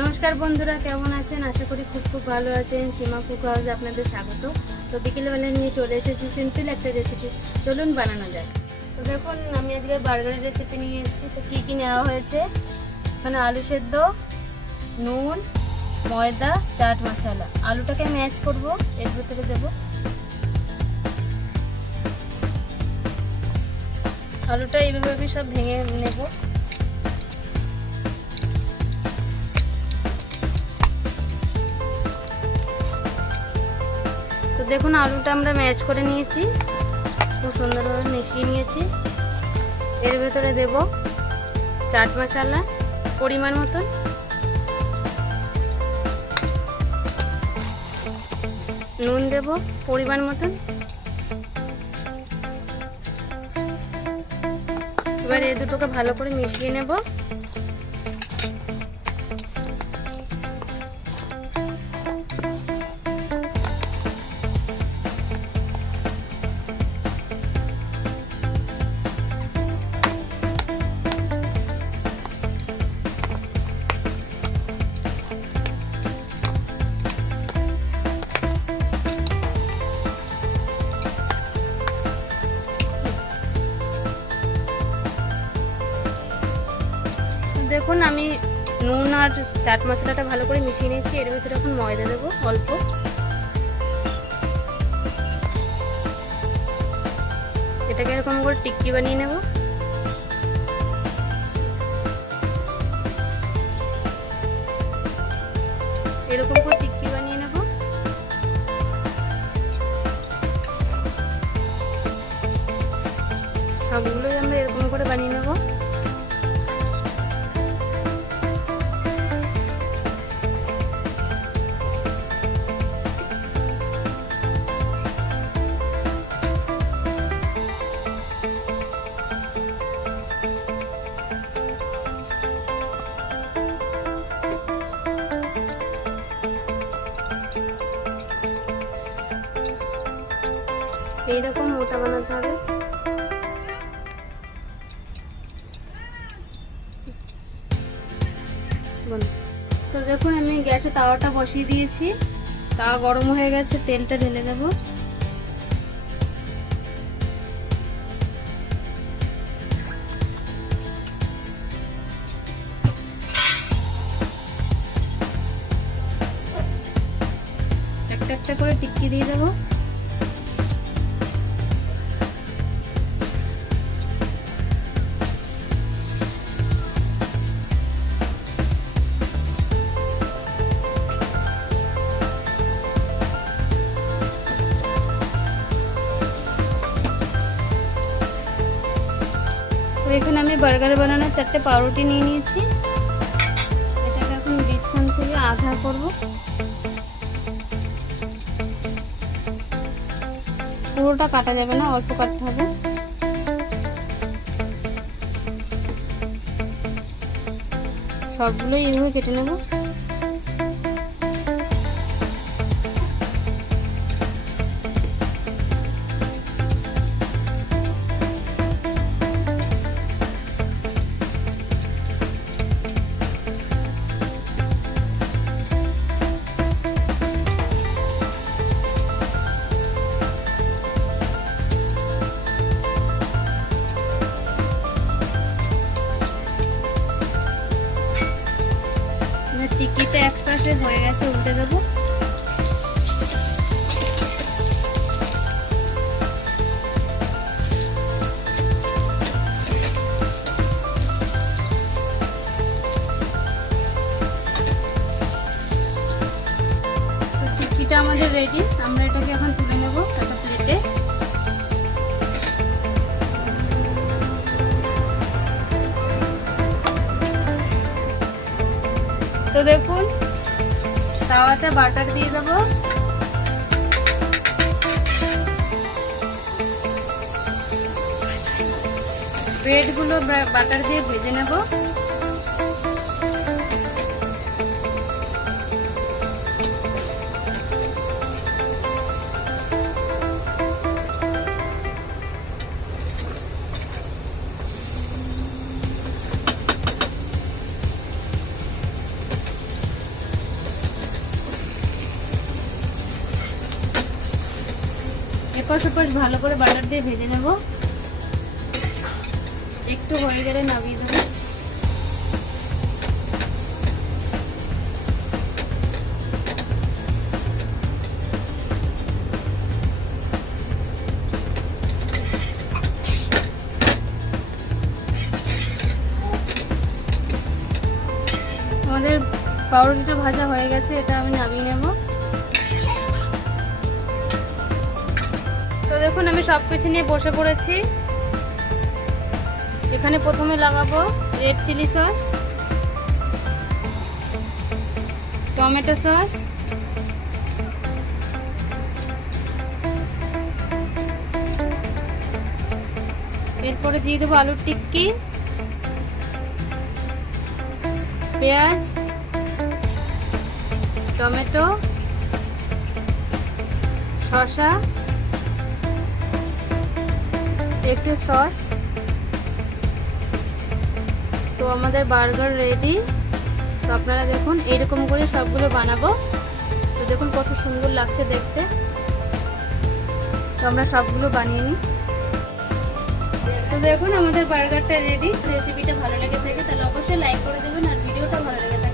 নমস্কার বন্ধুরা, কেমন আছেন? আশা করি খুব ভালো আছেন। সীমা কুক হাউসে আপনাদের স্বাগত। তো বিকেলবেলা নিয়ে চলে এসেছি সিম্পল একটা রেসিপি, চলুন বানানো যায়। তো দেখুন, আমি আজকে বার্গারের রেসিপি নিয়ে এসেছি। তো কী কী নেওয়া হয়েছে, এখানে আলু সেদ্ধ, নুন, ময়দা, চাট মশলা। আলুটাকে ম্যাচ করব, এর ভিতরে দেব। আলুটা এইভাবে আমি সব ভেঙে নেব। তো দেখুন, আলুটা আমরা ম্যাচ করে নিয়েছি, খুব সুন্দরভাবে মিশিয়ে নিয়েছি। এর ভেতরে দেব চাট মশলা পরিমাণ মতন, নুন দেব পরিমাণ মতন। এবার এই দুটোকে ভালো করে মিশিয়ে নেব। দেখুন, আমি নুন আর চাট মশলাটা ভালো করে মিশিয়ে নিয়েছি। এর ভিতরে এখন ময়দা দেবো অল্প। এটাকে এরকম করে টিক্কি বানিয়ে নেব। এরকম করে টিক্কি বানিয়ে নেব। সবগুলোই আমরা এরকম করে বানিয়ে নেব। এইরকম মোটা বানাতে হবে। তো দেখুন, আমি গ্যাসে তাওয়াটা বসিয়ে দিয়েছি। তাওয়া গরম হয়ে গেছে, তেলটা ঢেলে দেব। একটা একটা করে টিক্কি দিয়ে দেবো। তো এখানে আমি বার্গার বানানোর 4টে পাউরুটি নিয়ে নিয়েছি। এটাকে এখন বীজখান থেকে আধা করব। পুরোটা কাটা যাবে না, অল্প কাটতে হবে। সবগুলোই এইভাবে কেটে নেব। টিকিটা এক পাশে হয়ে গেছে, উল্টে দেবো। টিকিটা আমাদের রেডি। আমরা এটাকে এখন তুলে নেব একটা প্লেটে। তো দেখুন, তাওয়াতে বাটার দিয়ে দেবো। ব্রেডগুলো বাটার দিয়ে ভেজে নেব। এপাশ ওপাশ ভালো করে বাটার দিয়ে ভেজে নেব। একটু হয়ে গেলে নামিয়ে দেবো। আমাদের পাউরুটিটা ভাজা হয়ে গেছে, এটা আমি নামিয়ে নেব। তো দেখুন আমি সব কিছু নিয়ে বসে পড়েছি। এখানে প্রথমে লাগাবো red chilli sauce, tomato sauce, এরপরে দিয়ে দেবো আলুর টিক্কি, পেঁয়াজ, টমেটো, শসা, একটু সস। তো আমাদের বার্গার রেডি। তো আপনারা দেখুন এইরকম করে সবগুলো বানাবো। তো দেখুন কত সুন্দর লাগছে দেখতে। তো আমরা সবগুলো বানিয়ে নিই। তো দেখুন আমাদের বার্গারটা রেডি। রেসিপিটা ভালো লেগে থাকে তাহলে অবশ্যই লাইক করে দেবেন, আর ভিডিওটা ভালো লেগে থাকে